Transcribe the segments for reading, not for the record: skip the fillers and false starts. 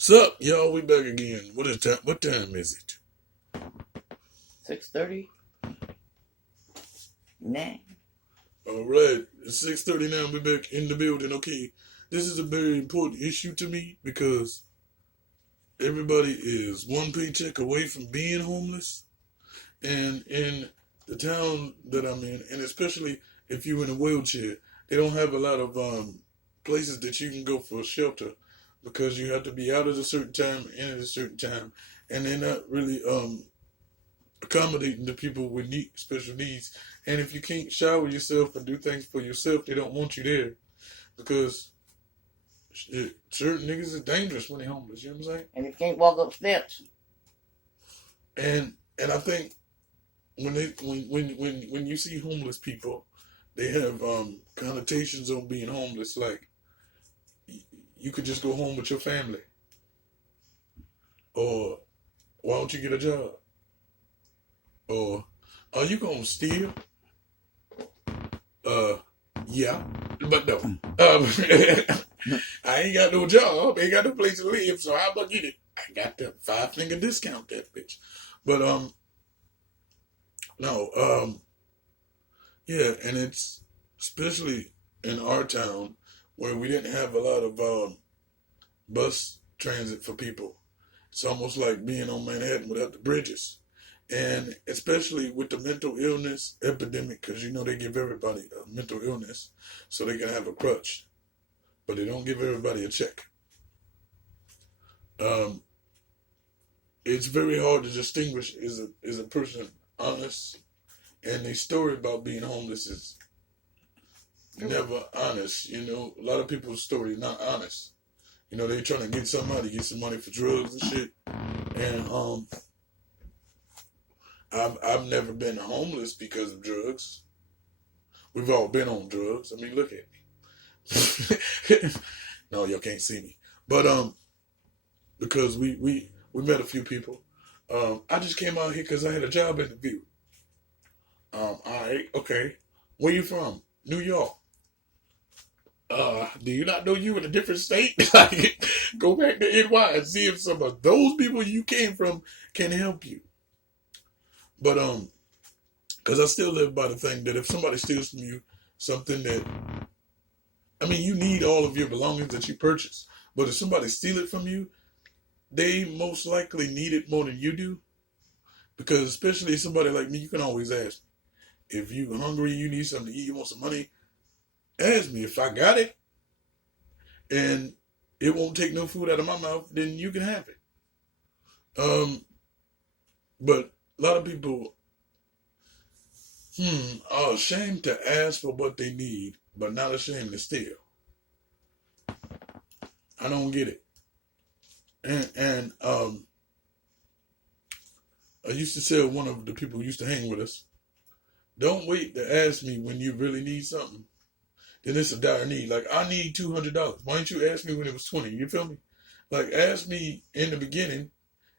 Sup, y'all? We back again. What is time? What time is it? 6:30. Nah. All right, it's 6:39. We back in the building. Okay, this is a very important issue to me because everybody is one paycheck away from being homeless, and in the town that I'm in, and especially if you're in a wheelchair, they don't have a lot of places that you can go for shelter because you have to be out at a certain time, in at a certain time, and they're not really accommodating the people with special needs. And if you can't shower yourself and do things for yourself, they don't want you there because certain niggas is dangerous when they're homeless. You know what I'm saying? And you can't walk up steps. And I think when you see homeless people, they have connotations on being homeless. Like you could just go home with your family, or why don't you get a job, or are you gonna steal? Yeah, but no. I ain't got no job, ain't got no place to live, so how about get it? I got the 5-finger discount, that bitch. But no, yeah, and it's especially in our town where we didn't have a lot of bus transit for people. It's almost like being on Manhattan without the bridges. And especially with the mental illness epidemic, because you know they give everybody a mental illness so they can have a crutch, but they don't give everybody a check. It's very hard to distinguish is a person honest, and the story about being homeless is never honest. You know, a lot of people's story not honest. You know, they trying to get somebody, get some money for drugs and shit. And I've never been homeless because of drugs. We've all been on drugs. I mean, look at me. No, y'all can't see me. But because we met a few people. I just came out here because I had a job interview. All right, okay. Where you from? New York. Do you not know you in a different state? Like, go back to NY and see if some of those people you came from can help you. But because I still live by the thing that if somebody steals from you something that, I mean, you need all of your belongings that you purchase. But if somebody steal it from you, they most likely need it more than you do. Because especially somebody like me, you can always ask me. If you're hungry, you need something to eat, you want some money, ask me. If I got it and it won't take no food out of my mouth, then you can have it. But a lot of people are ashamed to ask for what they need, but not ashamed to steal. I don't get it. And I used to tell one of the people who used to hang with us, don't wait to ask me when you really need something. Then it's a dire need. Like, I need $200. Why didn't you ask me when it was 20? You feel me? Like, ask me in the beginning,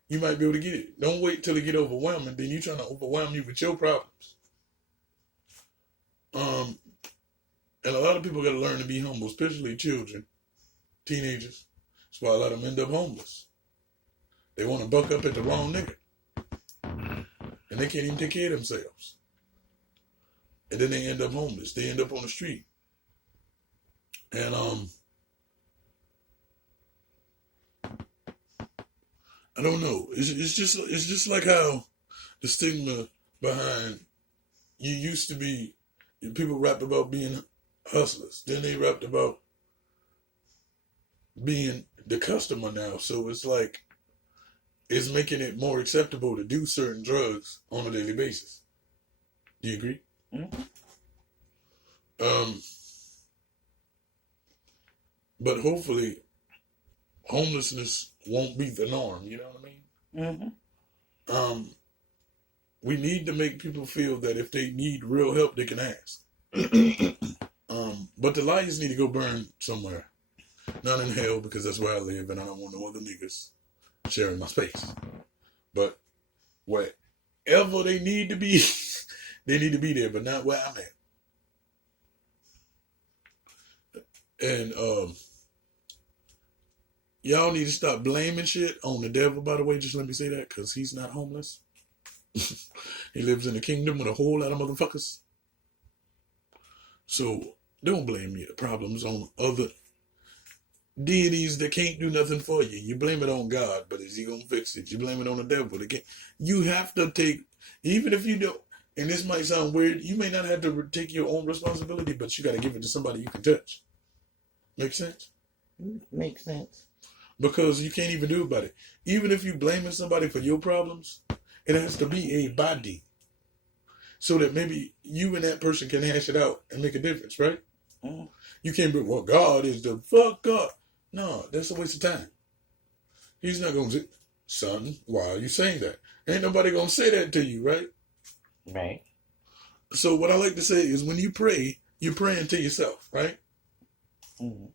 you might be able to get it. Don't wait till it get overwhelming. Then you trying to overwhelm you with your problems. And a lot of people got to learn to be humble, especially children, teenagers. That's why a lot of them end up homeless. They want to buck up at the wrong nigga. And they can't even take care of themselves. And then they end up homeless. They end up on the street. And I don't know. It's just like how the stigma behind you used to be. People rapped about being hustlers. Then they rapped about being the customer now. So it's like it's making it more acceptable to do certain drugs on a daily basis. Do you agree? Mm-hmm. But hopefully homelessness won't be the norm, you know what I mean? Mm-hmm. We need to make people feel that if they need real help, they can ask. But the lights need to go burn somewhere. Not in hell, because that's where I live, and I don't want no other niggas sharing my space. But wherever they need to be, they need to be there, but not where I'm at. And Y'all need to stop blaming shit on the devil, by the way. Just let me say that, because he's not homeless. He lives in a kingdom with a whole lot of motherfuckers. So don't blame your problems on other deities that can't do nothing for you. You blame it on God, but is he going to fix it? You blame it on the devil. You have to take, even if you don't, and this might sound weird, you may not have to take your own responsibility, but you got to give it to somebody you can touch. Make sense? Makes sense. Because you can't even do about it. Even if you blaming somebody for your problems, it has to be a body. So that maybe you and that person can hash it out and make a difference, right? Mm. You can't be, well, God is the fuck God. No, that's a waste of time. He's not going to say, son, why are you saying that? Ain't nobody going to say that to you, right? Right. So what I like to say is when you pray, you're praying to yourself, right? Mm-hmm.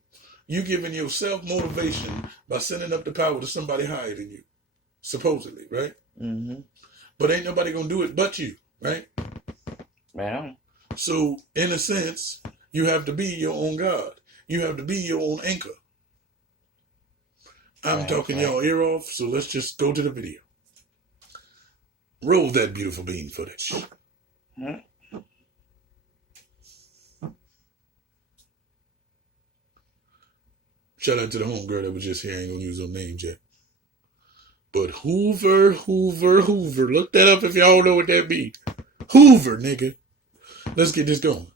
You giving yourself motivation by sending up the power to somebody higher than you, supposedly, right? Mm-hmm. But ain't nobody going to do it but you, right? Right on. So, in a sense, you have to be your own God. You have to be your own anchor. I'm talking y'all ear off, so let's just go to the video. Roll that beautiful bean footage. Mm-hmm. Shout out to the homegirl that was just here. I ain't gonna use no names yet. But Hoover. Look that up if y'all know what that means. Hoover, nigga. Let's get this going.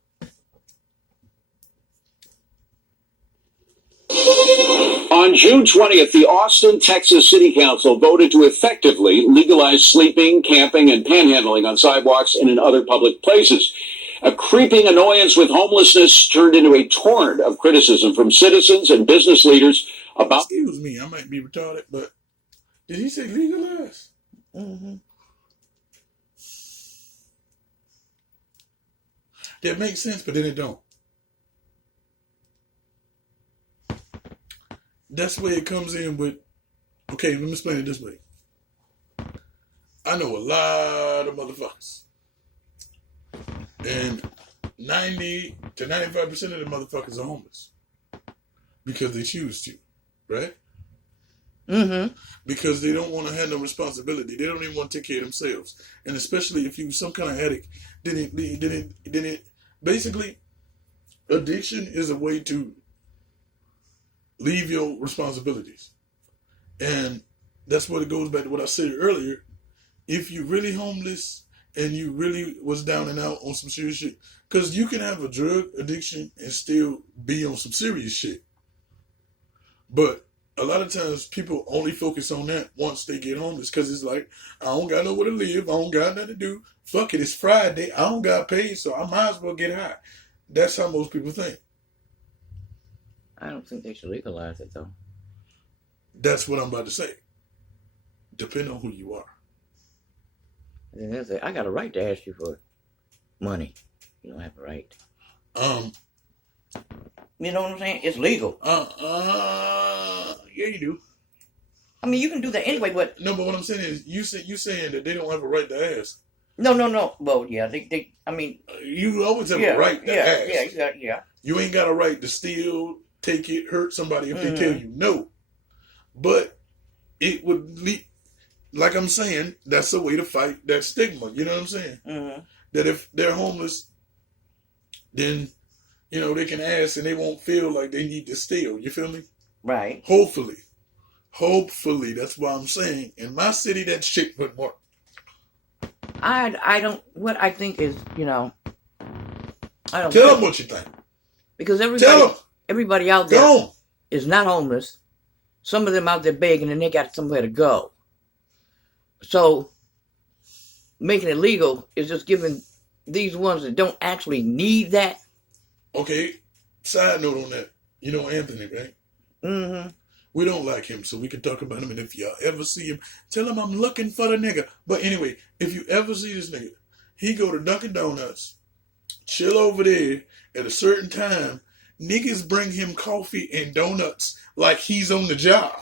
On June 20th, the Austin, Texas City Council voted to effectively legalize sleeping, camping, and panhandling on sidewalks and in other public places. A creeping annoyance with homelessness turned into a torrent of criticism from citizens and business leaders about... Excuse me, I might be retarded, but did he say legalize? Mm-hmm. That makes sense, but then it don't. That's where it comes in with, okay, let me explain it this way. I know a lot of motherfuckers. And 90 to 95% of the motherfuckers are homeless. Because they choose to, right? Mm-hmm. Because they don't want to have no responsibility. They don't even want to take care of themselves. And especially if you some kind of addict, basically, addiction is a way to leave your responsibilities. And that's what it goes back to what I said earlier. If you're really homeless and you really was down and out on some serious shit, because you can have a drug addiction and still be on some serious shit. But a lot of times people only focus on that once they get homeless, because it's like, I don't got nowhere to live, I don't got nothing to do, fuck it, it's Friday, I don't got paid, so I might as well get high. That's how most people think. I don't think they should legalize it, though. That's what I'm about to say. Depending on who you are. I got a right to ask you for money. You don't have a right. You know what I'm saying? It's legal. Yeah, you do. I mean, you can do that anyway, but... No, but what I'm saying is, you saying that they don't have a right to ask. No. Well, yeah, they I mean... You always have a right to ask. Yeah. You ain't got a right to steal, take it, hurt somebody if they tell you no. But it would lead, like I'm saying, that's a way to fight that stigma. You know what I'm saying? Mm-hmm. That if they're homeless, then, you know, they can ask and they won't feel like they need to steal. You feel me? Right. Hopefully, that's why I'm saying, in my city, that shit would work. I don't, what I think is, you know, I don't Tell them what you think. Because Tell them. Everybody out there is not homeless. Some of them out there begging and they got somewhere to go. So making it legal is just giving these ones that don't actually need that. Okay, side note on that. You know Anthony, right? Mm-hmm. We don't like him, so we can talk about him. And if y'all ever see him, tell him I'm looking for the nigga. But anyway, if you ever see this nigga, he go to Dunkin' Donuts, chill over there at a certain time. Niggas bring him coffee and donuts like he's on the job.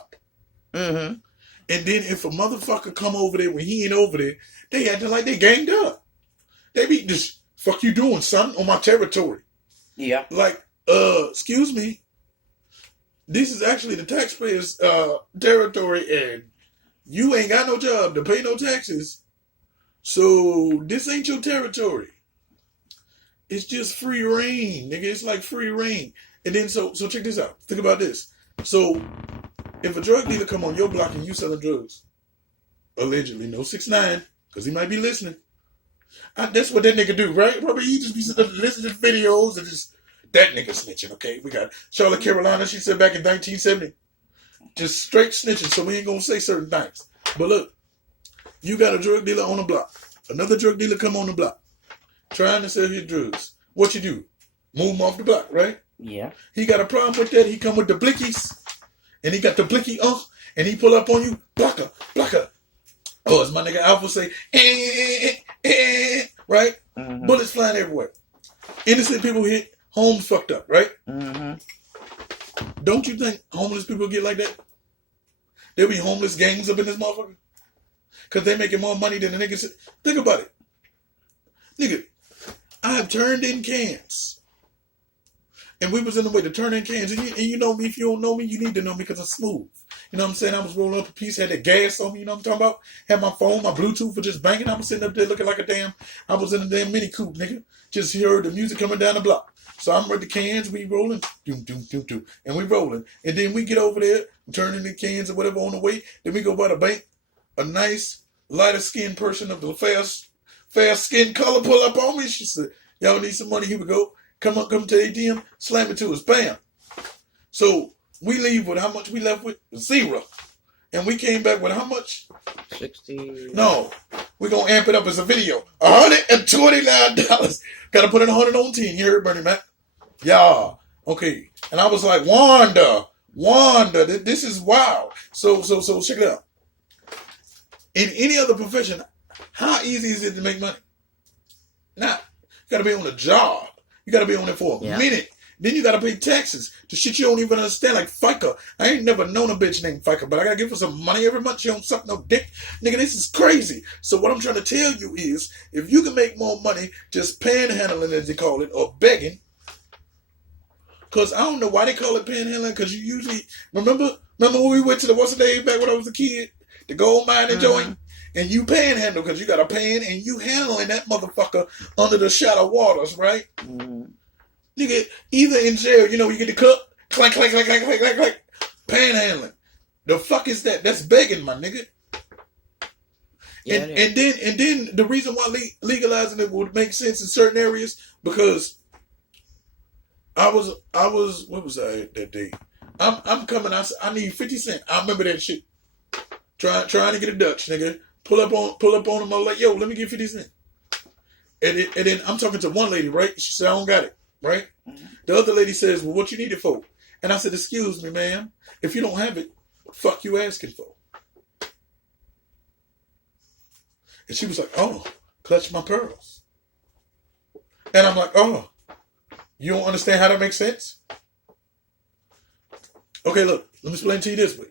Mm-hmm. And then if a motherfucker come over there when he ain't over there, they acting like they ganged up. They be just, fuck you doing, son, on my territory. Yeah. Like, excuse me. This is actually the taxpayers' territory, and you ain't got no job to pay no taxes. So this ain't your territory. It's just free reign, nigga. It's like free reign. And then so check this out. Think about this. So if a drug dealer come on your block and you selling drugs, allegedly, no 6ix9ine, because he might be listening. That's what that nigga do, right? Probably he just be listening to videos and just that nigga snitching. Okay, we got Charlotte Carolina. She said back in 1970, just straight snitching. So we ain't gonna say certain things. But look, you got a drug dealer on the block. Another drug dealer come on the block, trying to sell his drugs. What you do? Move him off the block, right? Yeah. He got a problem with that. He come with the blickies, and he got the blicky and he pull up on you, blocker. Oh, as my nigga Alpha say, right? Mm-hmm. Bullets flying everywhere. Innocent people hit, homes fucked up, right? Mm-hmm. Don't you think homeless people get like that? There'll be homeless gangs up in this motherfucker. Because they making more money than the niggas. Think about it. Nigga, I have turned in cans. And we was in the way to turn in cans. And you know me, if you don't know me, you need to know me because I'm smooth. You know what I'm saying? I was rolling up a piece, had that gas on me, you know what I'm talking about? Had my phone, my Bluetooth for just banging. I was sitting up there looking like I was in a damn mini coupe, nigga. Just heard the music coming down the block. So I'm with the cans, we rolling, doom, doom, doom, doom. And we rolling. And then we get over there, turning the cans or whatever on the way. Then we go by the bank. A nice, lighter skinned person of the fair skin color pull up on me. She said, y'all need some money, here we go. Come to the ATM, slam it to us, bam. So we leave with how much we left with? 0. And we came back with how much? 60. No, we're going to amp it up as a video. $129. Got to put in 100 on 10. You heard Bernie Mac? Yeah. Okay. And I was like, Wanda, this is wild. So check it out. In any other profession, how easy is it to make money? Now, you got to be on a job. You got to be on it for a minute. Then you got to pay taxes to shit you don't even understand, like FICA. I ain't never known a bitch named FICA, but I got to give her some money every month. She don't suck no dick. Nigga, this is crazy. So what I'm trying to tell you is, if you can make more money just panhandling, as they call it, or begging, because I don't know why they call it panhandling, because you usually, remember when we went to the what's the name back when I was a kid, the gold mine joint? And you panhandle because you got a pan and you handling that motherfucker under the shadow waters, right? Mm. Nigga, either in jail, you get the cup, clank, clank, clank, clank, clank, clank, clank, panhandling. The fuck is that? That's begging, my nigga. Yeah, and then the reason why legalizing it would make sense in certain areas, because I was what was I at that day? I'm coming. I need 50 cents. I remember that shit. Trying to get a Dutch, nigga. Pull up on him. I'm like, yo, let me get 50 cents. And then I'm talking to one lady, right? She said, I don't got it, right? Mm-hmm. The other lady says, well, what you need it for? And I said, excuse me, ma'am. If you don't have it, what the fuck you asking for? And she was like, oh, clutch my pearls. And I'm like, oh, you don't understand how that makes sense? Okay, look, let me explain to you this way.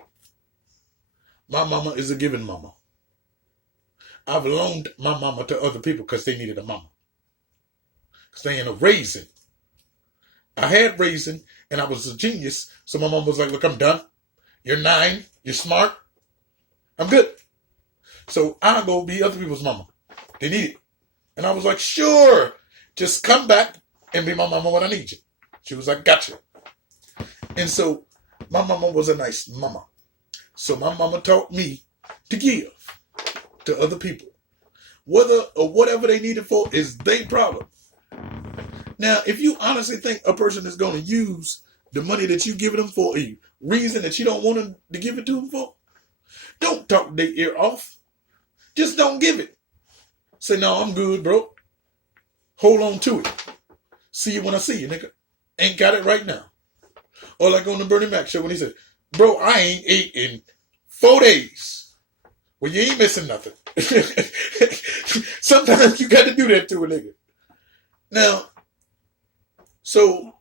My mama is a giving mama. I've loaned my mama to other people because they needed a mama. Because they ain't a raisin. I had raisin and I was a genius. So my mom was like, look, I'm done. You're 9. You're smart. I'm good. So I'll go be other people's mama. They need it. And I was like, sure. Just come back and be my mama when I need you. She was like, gotcha. And so my mama was a nice mama. So my mama taught me to give to other people. Whether or whatever they need it for is their problem. Now, if you honestly think a person is going to use the money that you give them for a reason that you don't want them to give it to them for, don't talk their ear off. Just don't give it. Say, no, I'm good, bro. Hold on to it. See you when I see you, nigga. Ain't got it right now. Or like on the Bernie Mac show when he said, bro, I ain't ate in 4 days. Well, you ain't missing nothing. Sometimes you got to do that to a nigga. Now, so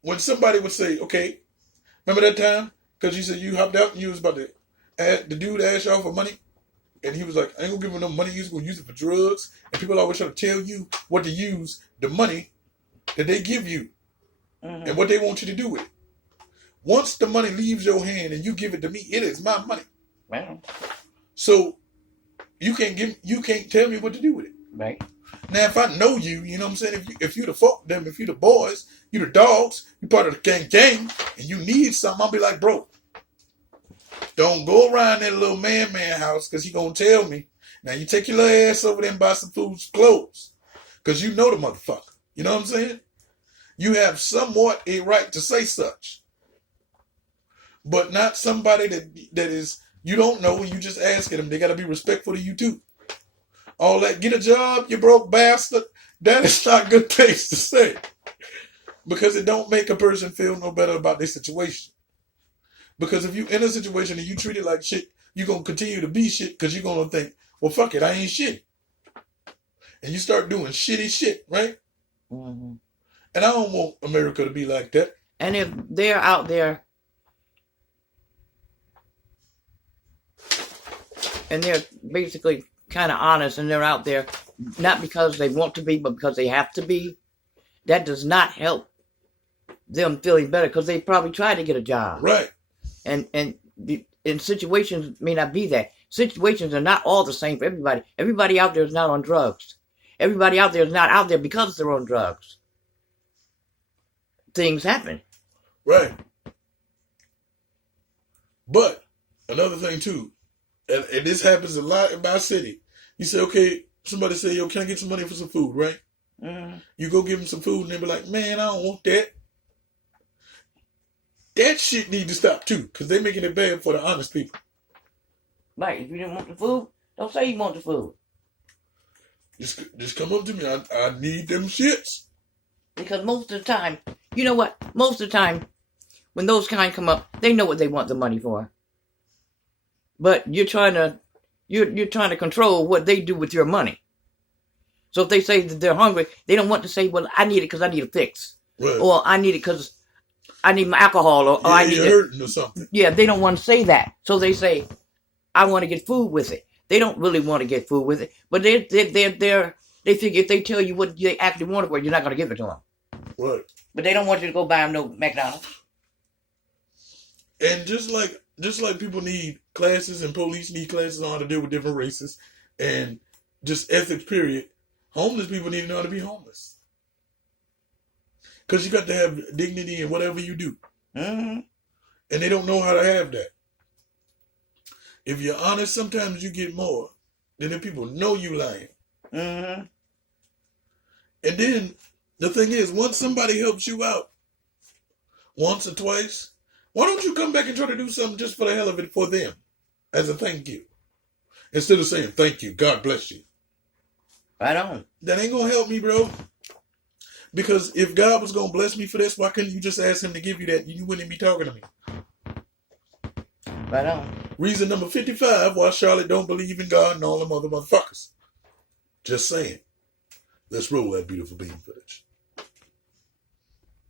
when somebody would say, okay, remember that time? Because you said you hopped out and you was about to the dude asked y'all for money. And he was like, I ain't gonna give him no money. He's gonna use it for drugs. And people always try to tell you what to use the money that they give you and what they want you to do with it. Once the money leaves your hand and you give it to me, it is my money. Well, So you can't tell me what to do with it. right. Now, if I know you, you know what I'm saying? If you the fuck them, if you the boys, you the dogs, you part of the gang, and you need something, I'll be like, bro, don't go around that little man house because he gonna tell me. Now you take your little ass over there and buy some food, some clothes, because you know the motherfucker. You know what I'm saying? You have somewhat a right to say such, but not somebody that is you don't know and you just asking them. They got to be respectful to you too. All that, get a job, you broke bastard. That is not good things to say. Because it don't make a person feel no better about their situation. Because if you in a situation and you treat it like shit, you're going to continue to be shit because you're going to think, well, fuck it, I ain't shit. And you start doing shitty shit, right? Mm-hmm. And I don't want America to be like that. And if they're out there and they're basically kind of honest and they're out there not because they want to be but because they have to be, that does not help them feeling better because they probably tried to get a job. Right. And in situations may not be that. Situations are not all the same for everybody. Everybody out there is not on drugs. Everybody out there is not out there because they're on drugs. Things happen. Right. But another thing too, and this happens a lot in my city. You say, okay, somebody say, yo, can I get some money for some food, right? Mm-hmm. You go give them some food and they be like, man, I don't want that. That shit need to stop too, because they making it bad for the honest people. Right. If you didn't want the food, don't say you want the food. Just come up to me. I need them shits. Because most of the time, you know what? Most of the time, when those kind come up, they know what they want the money for. But you're trying to control what they do with your money. So if they say that they're hungry, they don't want to say, well, I need it because I need a fix. Right. Or I need it because I need my alcohol. Or I need you're hurting or something. Yeah, they don't want to say that. So they say, I want to get food with it. They don't really want to get food with it. But they figure if they tell you what they actually want it for, you're not going to give it to them. Right. But they don't want you to go buy them no McDonald's. And just like people need classes and police need classes on how to deal with different races and just ethics, period, homeless people need to know how to be homeless. Because you got to have dignity in whatever you do. Mm-hmm. And they don't know how to have that. If you're honest, sometimes you get more than if people know you lying. Mm-hmm. And then the thing is, once somebody helps you out once or twice, why don't you come back and try to do something just for the hell of it for them as a thank you? Instead of saying thank you, God bless you. Right on. That ain't going to help me, bro. Because if God was going to bless me for this, why couldn't you just ask him to give you that? You wouldn't be talking to me. Right on. Reason number 55 why Charlotte don't believe in God and all them other motherfuckers. Just saying. Let's roll that beautiful beam footage.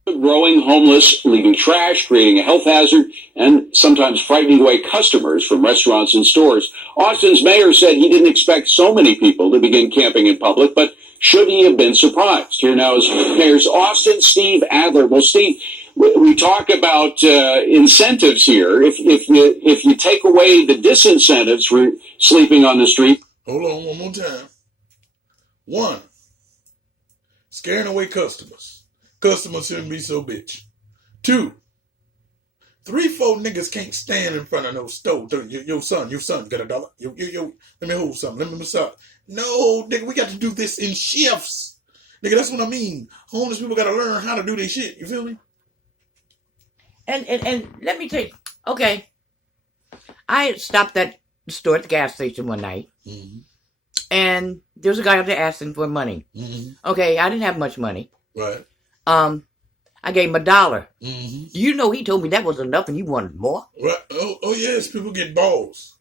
Growing homeless, leaving trash, creating a health hazard, and sometimes frightening away customers from restaurants and stores. Austin's mayor said he didn't expect so many people to begin camping in public, but should he have been surprised? Here now is Mayor's Austin, Steve Adler. Well, Steve, we talk about incentives here. If you take away the disincentives for sleeping on the street. Hold on one more time. 1, scaring away customers. Customers shouldn't be so bitch. 2, 3, 4 niggas can't stand in front of no store. Your son got $1. Yo, let me hold something. Let me massage. No, nigga, we got to do this in shifts. Nigga, that's what I mean. Homeless people got to learn how to do their shit. You feel me? And let me tell you, okay, I had stopped at the store at the gas station one night, and there was a guy out there asking for money. Okay, I didn't have much money. Right. I gave him $1. You know, he told me that was enough and he wanted more. Right. Oh yes, people get balls.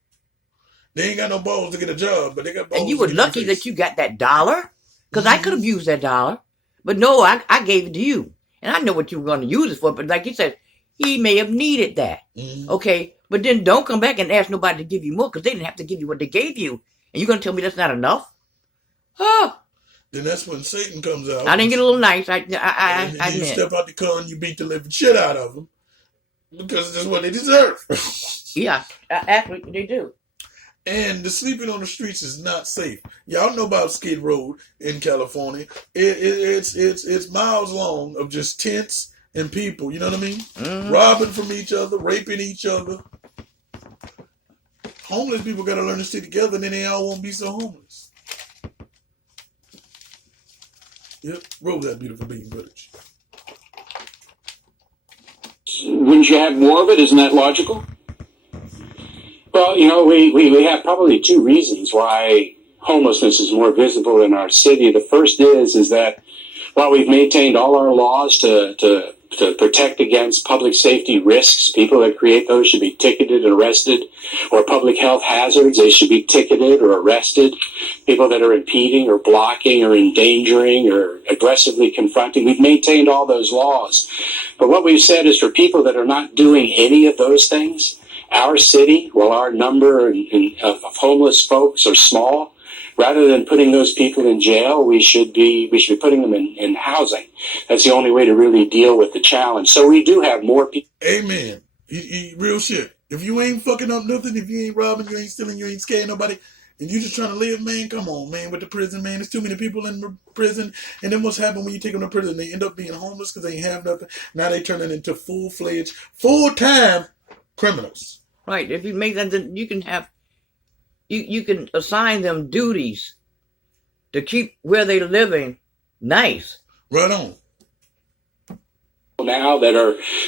They ain't got no balls to get a job, but they got balls. And you were lucky that you got that $1, because I could have used that $1. But no, I gave it to you. And I know what you were going to use it for, but like you said, he may have needed that. Okay, but then don't come back and ask nobody to give you more, because they didn't have to give you what they gave you. And you're going to tell me that's not enough? Oh. Then that's when Satan comes out. I didn't get a little nice. I you step out the car and you beat the living shit out of him. Because it's what they deserve. Yeah, actually, they do. And the sleeping on the streets is not safe. Y'all know about Skid Row in California. It's miles long of just tents and people. You know what I mean? Mm-hmm. Robbing from each other, raping each other. Homeless people got to learn to stay together, and then they all won't be so homeless. Yep, roll that beautiful bean footage. Wouldn't you have more of it? Isn't that logical? Well, we have probably two reasons why homelessness is more visible in our city. The first is that while we've maintained all our laws to protect against public safety risks, people that create those should be ticketed and arrested, or public health hazards, they should be ticketed or arrested. People that are impeding or blocking or endangering or aggressively confronting, we've maintained all those laws. But what we've said is for people that are not doing any of those things, our city, while our number of homeless folks are small, rather than putting those people in jail, we should be putting them in housing. That's the only way to really deal with the challenge. So we do have more people. Amen. Real shit. If you ain't fucking up nothing, if you ain't robbing, you ain't stealing, you ain't scaring nobody, and you just trying to live, man, come on, man, with the prison, man. There's too many people in prison. And then what's happened when you take them to prison? They end up being homeless because they ain't have nothing. Now they turning into full-fledged, full-time criminals. Right. If you make that, then you can have, you can assign them duties to keep where they're living nice. Right on. Now that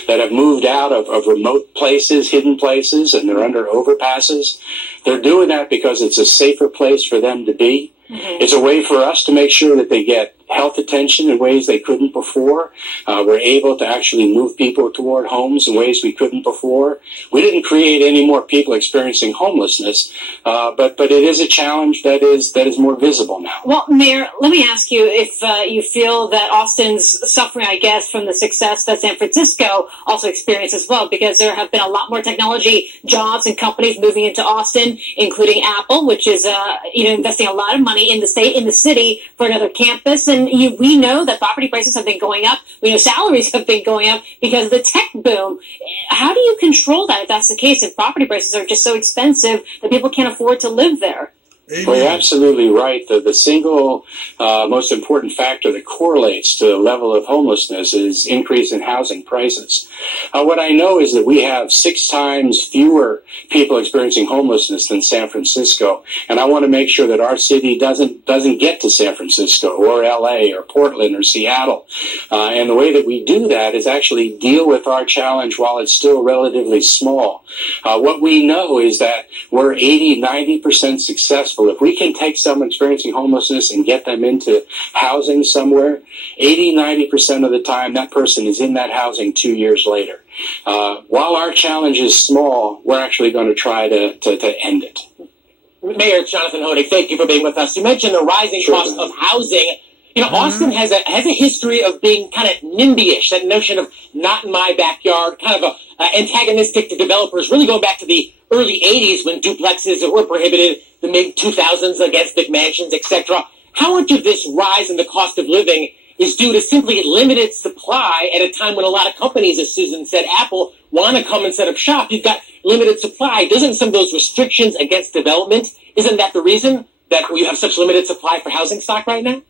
have moved out of remote places, hidden places, and they're under overpasses. They're doing that because it's a safer place for them to be. Mm-hmm. It's a way for us to make sure that they get health attention in ways they couldn't before. We're able to actually move people toward homes in ways we couldn't before. We didn't create any more people experiencing homelessness, but it is a challenge that is more visible now. Well, Mayor, let me ask you if you feel that Austin's suffering, I guess, from the success that San Francisco also experienced as well, because there have been a lot more technology jobs and companies moving into Austin, including Apple, which is investing a lot of money in the city for another campus. And we know that property prices have been going up. We know salaries have been going up because of the tech boom. How do you control that if that's the case, if property prices are just so expensive that people can't afford to live there? Well, you're absolutely right. The single most important factor that correlates to the level of homelessness is increase in housing prices. What I know is that we have 6 times fewer people experiencing homelessness than San Francisco, and I want to make sure that our city doesn't get to San Francisco or LA or Portland or Seattle. And the way that we do that is actually deal with our challenge while it's still relatively small. What we know is that we're 80-90% successful. If we can take someone experiencing homelessness and get them into housing somewhere, 80-90% of the time that person is in that housing 2 years later. While our challenge is small, we're actually going to try to end it. Mayor Jonathan Honig, thank you for being with us. You mentioned the rising cost of housing. Austin has a history of being kind of NIMBY-ish, that notion of not in my backyard, kind of antagonistic to developers, really going back to the early 80s when duplexes were prohibited, the mid-2000s against big mansions, etc. How much of this rise in the cost of living is due to simply limited supply at a time when a lot of companies, as Susan said, Apple, want to come and set up shop? You've got limited supply. Doesn't some of those restrictions against development, isn't that the reason that you have such limited supply for housing stock right now?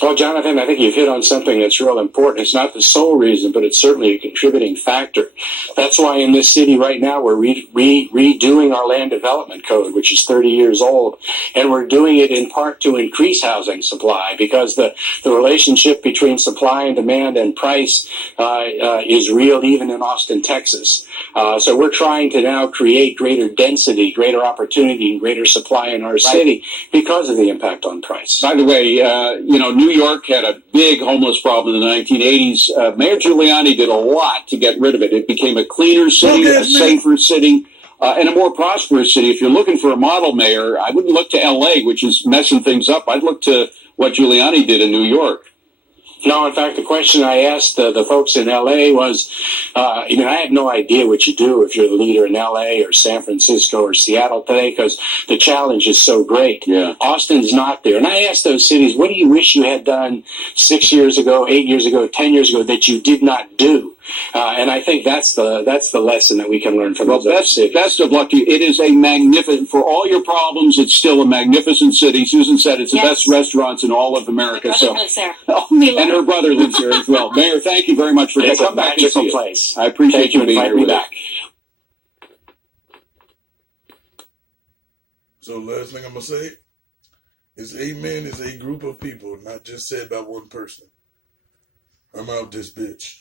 Well, Jonathan, I think you've hit on something that's real important. It's not the sole reason, but it's certainly a contributing factor. That's why in this city right now we're redoing our land development code, which is 30 years old, and we're doing it in part to increase housing supply because the relationship between supply and demand and price is real even in Austin, Texas. So we're trying to now create greater density, greater opportunity, and greater supply in our city because of the impact on price. By the way, New York had a big homeless problem in the 1980s. Mayor Giuliani did a lot to get rid of it. It became a cleaner city, a safer city, and a more prosperous city. If you're looking for a model mayor, I wouldn't look to L.A., which is messing things up. I'd look to what Giuliani did in New York. No, in fact, the question I asked the folks in L.A. was, I had no idea what you do if you're the leader in L.A. or San Francisco or Seattle today because the challenge is so great. Yeah. Austin's not there. And I asked those cities, what do you wish you had done 6 years ago, 8 years ago, 10 years ago that you did not do? And I think that's the lesson that we can learn from Well, those cities. best of luck to you. It is a magnificent, for all your problems, it's still a magnificent city. Susan said it's the best restaurants in all of America. My So, brother lives there. and her brother lives there as well. Mayor, thank you very much for It's coming a back to see magical us. place. I appreciate you being Invite here me with us. back. So last thing I'm gonna say is amen is a group of people, not just said by one person. I'm out this bitch.